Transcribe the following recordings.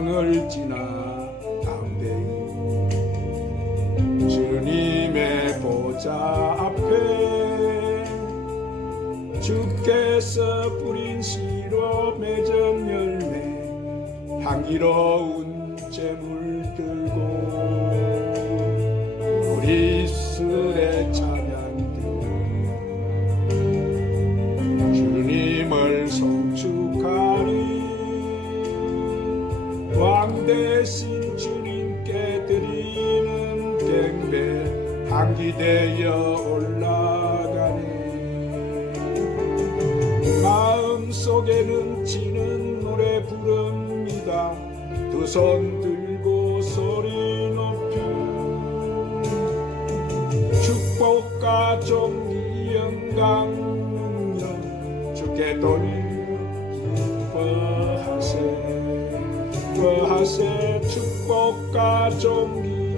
장을 지나 담대 주님의 보좌 앞에 주께서 뿌린 씨로 맺은 열매 향기로운 재물 들고 향기되어 올라가니. 마음 속에는 지는 노래 부릅니다. 두 손 들고 소리 높여 축복과 존귀 영광 주께 돌려 기뻐하세. 기뻐하세 축복과 존귀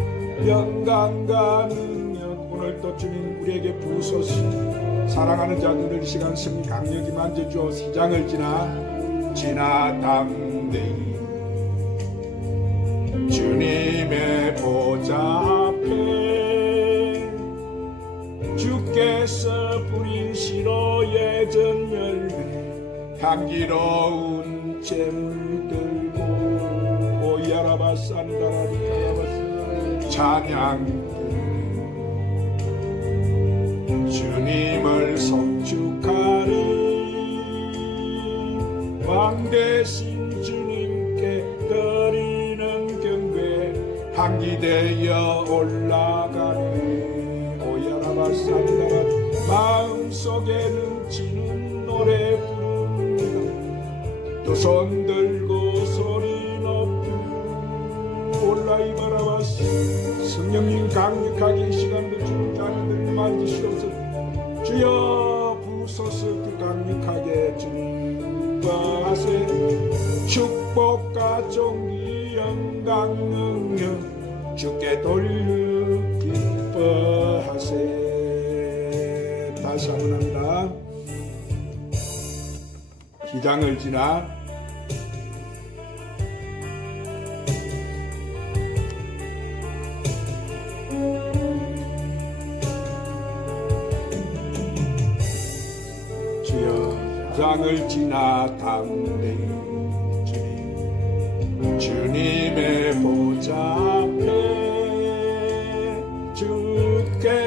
영광과 주님 우리에게 부소시 사랑하는 자들을 이 시간 승리 강력히 만져주어 시장을 지나 지나 담대히 주님의 보좌 앞에 주께서 뿌린 시로 예전 열매 향기로운 재물 들고 오야라바산다라리 카라바스 찬양 기되어 올라가리 오야라바 산다라 마음속에 는 지는 노래 부릅니다. 두 손 들고 소리 높이 올라이 바라봤어. 성령님 강력하게 이 시간도 주님 자녀들 만지시옵소서. 주여 부소서 그 강력하게 주님과 하세. 축복과 종기 영광 능력 주께 돌려 기뻐하세. 다시 한번 합니다. 기장을 지나 주여 장을 지나 담대 주님 주님의 보좌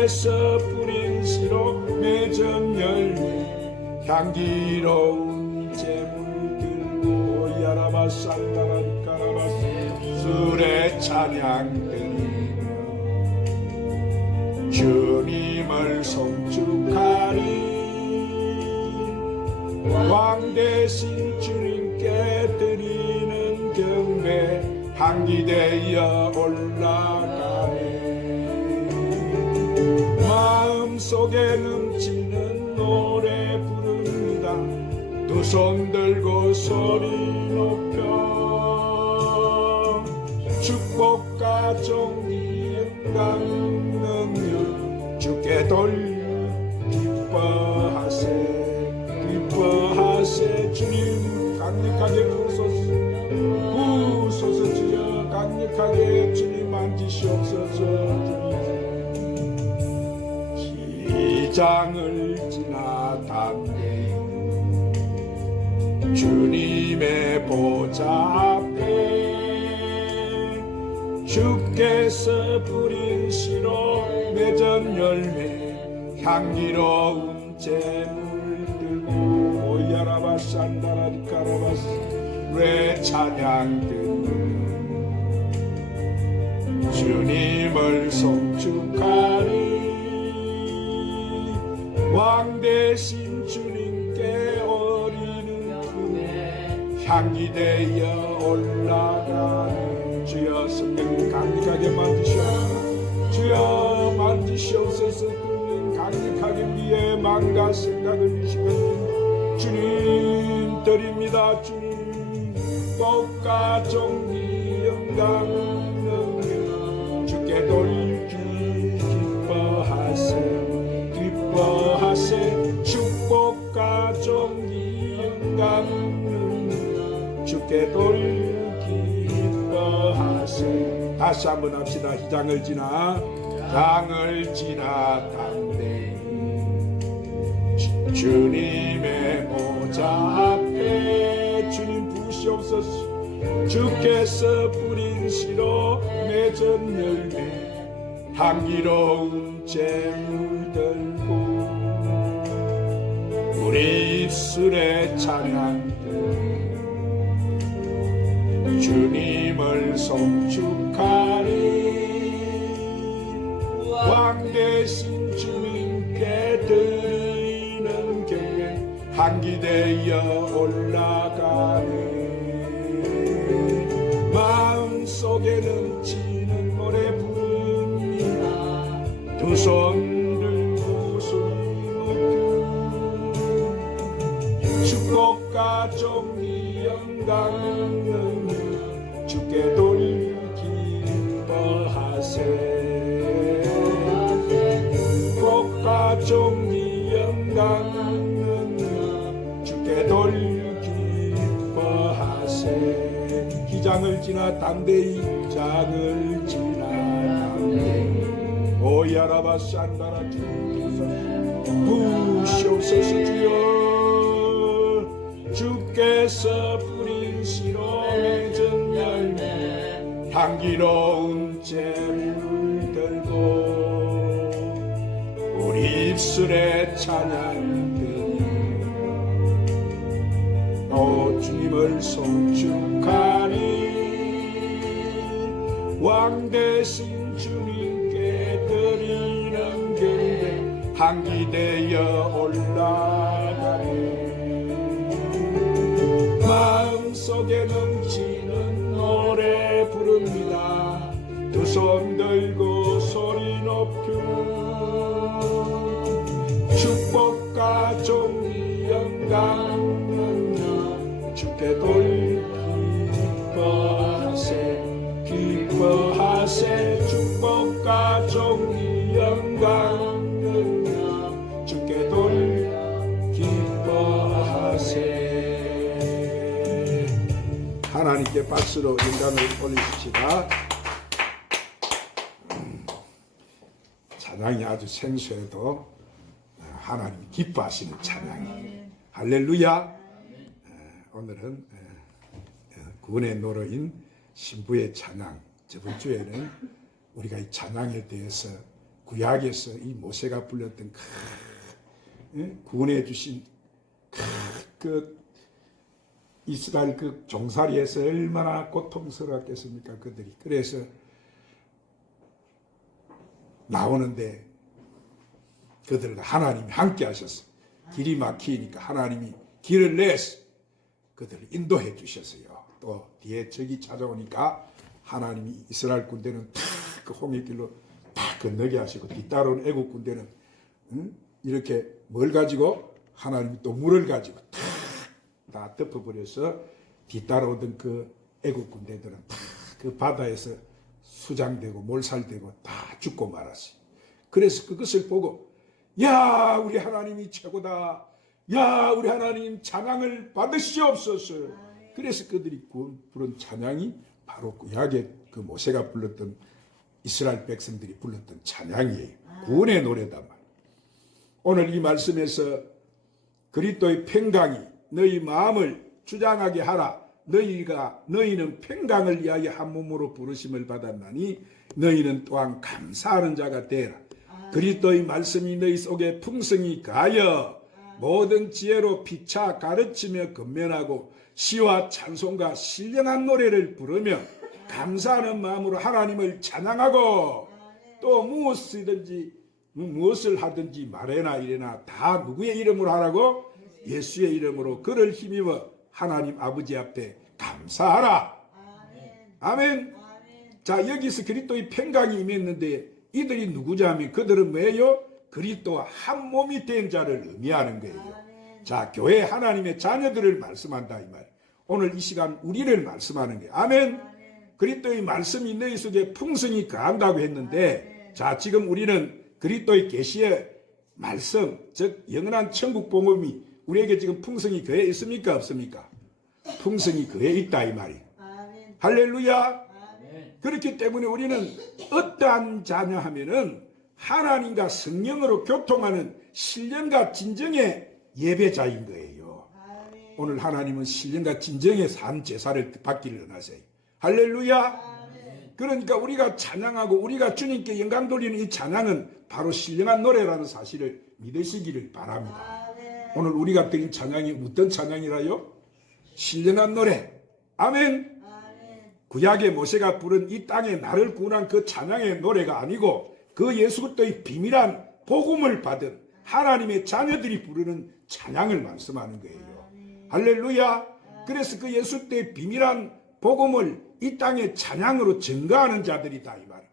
주께서 뿌린 시로 맺은 열매 향기로운 재물 들고 야라바 산다라리 까라바 술의 찬양 드리며 주님을 성축하리. 왕 대신 주님께 드리는 경배 향기되어 올라 마음속에 넘치는 노래 부릅니다. 두 손 들고 소리 높여. 축복과 종기 영광 능력 주께 돌려 기뻐하세. 기뻐하세. 주님 강력하게 부소서. 부소서 주여 강력하게 주님 만지시옵소서 기장을 지나 담대 주님의 보좌 앞에 주께서 뿌린 시로 맺은 열매 향기로운 재물 들고 오야라바 산다라리 까라바스 왜 찬양 듣는 주님을 성축하리 왕 대신 주님께 어리는 그 향기 되어 올라가네. 주여 성령 강력하게 만드시옵소서 주여 만지시옵소서. 주님 강력하게 우리의 마음과 생각을 이 시간 주님 드립니다. 주님 복과 종기 영광 세 축복과 종기 영광 능력 주께 돌기 다시 한번 합시다. 희장을 지나. 장을 지나 담대히 주- 주님의 보좌 앞에 주님 부시옵소서. 주께서 뿌린 씨로 맺은 열매. 향기로운 재물 들고 우리 입술에 찬양들 주님을 송축하리. 왕 대신 주님께 드리는 경배 한기되어 올라가네. 마음속에 넘치는 노래 부릅니다. 두손 영광은 주께 돌 기뻐하세 축복과 종기 영광은 주께 돌 기뻐하세 기장을 지나 담대히 장을 지나 담대히 오야라바 산다라 주소서. 부시옵소서 주여 향기로운 재물 들고 우리 입술에 찬양들 오 주님을 송축하니 왕 대신 주님께 드리는 경배 향기되어 올라가리. 마음속에 넘치 부릅니다. 두 손 들고 소리 높여 축복과 종이 영광은 주께 돌 기뻐하세 기뻐하세. 축복과 종이 영광 하나님께 박수로 영광을 올리십시다. 음, 찬양이 아주 생소해도 하나님 기뻐하시는 찬양이. 할렐루야. 에, 오늘은 에, 에, 구원의 노래인 신부의 찬양. 저번 주에는 우리가 이 찬양에 대해서 구약에서 이 모세가 불렀던 그 에, 구원해 주신 그, 그 이스라엘 그 종살이에서 얼마나 고통스러웠겠습니까 그들이. 그래서 나오는데 그들과 하나님이 함께 하셨어 길이 막히니까 하나님이 길을 내서 그들을 인도해 주셨어요. 또 뒤에 적이 찾아오니까 하나님이 이스라엘 군대는 다그 홍해길로 다 건너게 하시고 뒤따라온 애국 군대는 응? 이렇게 뭘 가지고? 하나님이 또 물을 가지고 다 다 덮어버려서 뒤따라오던 그 애국 군대들은 다 그 바다에서 수장되고 몰살되고 다 죽고 말았어요. 그래서 그것을 보고 야 우리 하나님이 최고다. 야 우리 하나님 찬양을 받으시옵소서. 그래서 그들이 구- 부른 찬양이 바로 구약의 그 모세가 불렀던 이스라엘 백성들이 불렀던 찬양이에요. 구원의 노래다 말. 오늘 이 말씀에서 그리스도의 평강이 너희 마음을 주장하게 하라. 너희가 너희는 평강을 위하여 한 몸으로 부르심을 받았나니 너희는 또한 감사하는 자가 되라. 그리스도의 말씀이 너희 속에 풍성히 가여 모든 지혜로 피차 가르치며 건면하고 시와 찬송과 신령한 노래를 부르며 감사하는 마음으로 하나님을 찬양하고 또 무엇이든지 무엇을 하든지 말해나 이래나 다 누구의 이름으로 하라고 예수의 이름으로 그를 힘입어 하나님 아버지 앞에 감사하라. 아멘. 자 여기서 그리스도의 평강이 임했는데 이들이 누구냐면 그들은 뭐예요? 그리스도와 한 몸이 된 자를 의미하는 거예요. 자 교회 하나님의 자녀들을 말씀한다 이 말. 오늘 이 시간 우리를 말씀하는 거예요. 아멘. 그리스도의 말씀이 너희 속에 풍성히 거한다고 했는데 자 지금 우리는 그리스도의 계시의 말씀 즉 영원한 천국 복음이 우리에게 지금 풍성히 거해 있습니까 없습니까? 풍성히 거해 있다 이 말이. 할렐루야. 그렇기 때문에 우리는 어떠한 자냐 하면은 하나님과 성령으로 교통하는 신령과 진정의 예배자인 거예요. 오늘 하나님은 신령과 진정의 삶 제사를 받기를 원하세요. 할렐루야. 그러니까 우리가 찬양하고 우리가 주님께 영광 돌리는 이 찬양은 바로 신령한 노래라는 사실을 믿으시기를 바랍니다. 오늘 우리가 드린 찬양이 어떤 찬양이라요? 신령한 노래. 아멘. 구약의 모세가 부른 이 땅에 나를 구원한 그 찬양의 노래가 아니고 그 예수 그리스도의 비밀한 복음을 받은 하나님의 자녀들이 부르는 찬양을 말씀하는 거예요. 할렐루야. 그래서 그 예수 때의 비밀한 복음을 이 땅에 찬양으로 증거하는 자들이다 이 말.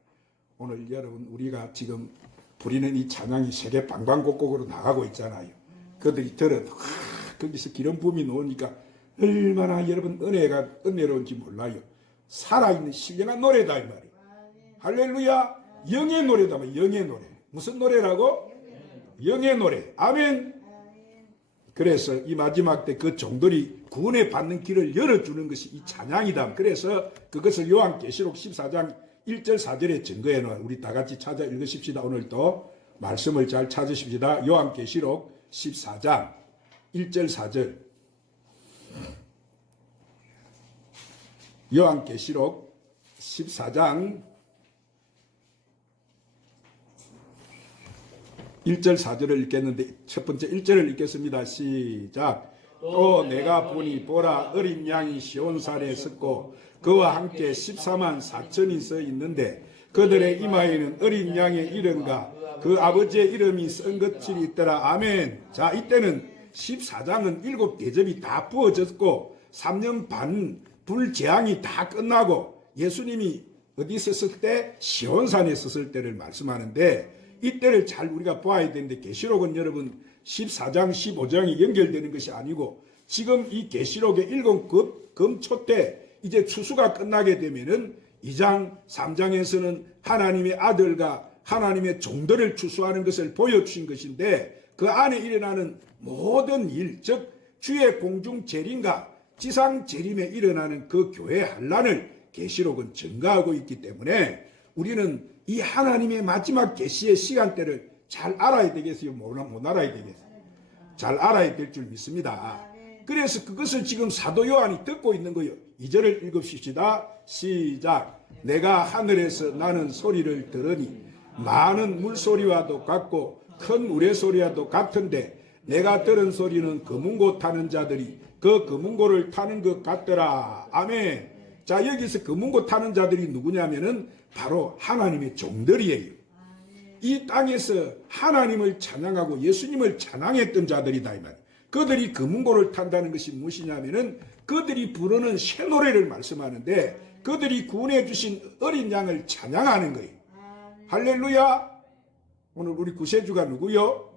오늘 여러분 우리가 지금 부리는 이 찬양이 세계 방방곡곡으로 나가고 있잖아요. 그들이 들어도 하, 거기서 기름 부음이 나오니까 얼마나 여러분 은혜가 은혜로운지 몰라요. 살아있는 신령한 노래다 이 말이에요. 할렐루야. 영의 노래다 뭐 영의 노래. 무슨 노래라고? 영의 노래. 아멘. 그래서 이 마지막 때 그 종들이 구원에 받는 길을 열어주는 것이 이 찬양이다. 그래서 그것을 요한계시록 14장 1절 4절에 증거해 놓은 우리 다 같이 찾아 읽으십시다. 오늘도 말씀을 잘 찾으십시다. 요한계시록 14장 1절 4절 요한계시록 14장 1절 4절을 읽겠는데 첫 번째 1절을 읽겠습니다. 시작. 또 내가 보니 보라 어린 양이 시온산에 섰고 그와 함께 14만 4천이 서 있는데 그들의 이마에는 어린 양의 이름과 그 아버지의 이름이 쓴 것이 있더라. 아멘. 자, 이때는 14장은 일곱 대접이 다 부어졌고 3년 반 불재앙이 다 끝나고 예수님이 어디 있었을 때 시온산에 있었을 때를 말씀하는데 이때를 잘 우리가 봐야 되는데 계시록은 여러분 14장 15장이 연결되는 것이 아니고 지금 이 계시록의 일곱 금, 금초 때 이제 추수가 끝나게 되면은 2장 3장에서는 하나님의 아들과 하나님의 종들을 추수하는 것을 보여주신 것인데 그 안에 일어나는 모든 일, 즉 주의 공중 재림과 지상 재림에 일어나는 그 교회 환란을 계시록은 증가하고 있기 때문에 우리는 이 하나님의 마지막 계시의 시간대를 잘 알아야 되겠어요? 못, 못 알아야 되겠어요? 잘 알아야 될 줄 믿습니다. 그래서 그것을 지금 사도 요한이 듣고 있는 거예요. 2절을 읽읍시다. 시작. 내가 하늘에서 나는 소리를 들으니 많은 물소리와도 같고 큰 우레소리와도 같은데 내가 들은 소리는 금은고 타는 자들이 그 금은고를 타는 것 같더라. 아멘. 자, 여기서 금은고 타는 자들이 누구냐면은 바로 하나님의 종들이에요. 이 땅에서 하나님을 찬양하고 예수님을 찬양했던 자들이다 이 말. 그들이 금은고를 탄다는 것이 무엇이냐면은 그들이 부르는 새 노래를 말씀하는데 그들이 구원해 주신 어린 양을 찬양하는 거예요. 할렐루야. 오늘 우리 구세주가 누구요?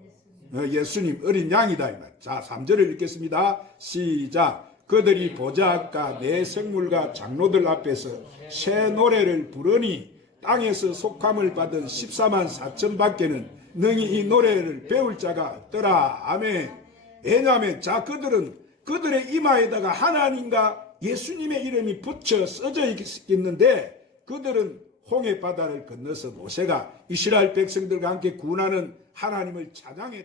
어, 예수님 어린 양이다. 자, 3절을 읽겠습니다. 시작. 그들이 보좌과 내 생물과 장로들 앞에서 새 노래를 부르니 땅에서 속함을 받은 14만 4천 밖에는 능히 이 노래를 배울 자가 없더라. 아멘. 왜냐하면 자 그들은 그들의 이마에다가 하나님과 예수님의 이름이 붙여 써져 있는데 그들은 홍해 바다를 건너서 모세가 이스라엘 백성들과 함께 구원하는 하나님을 찬양했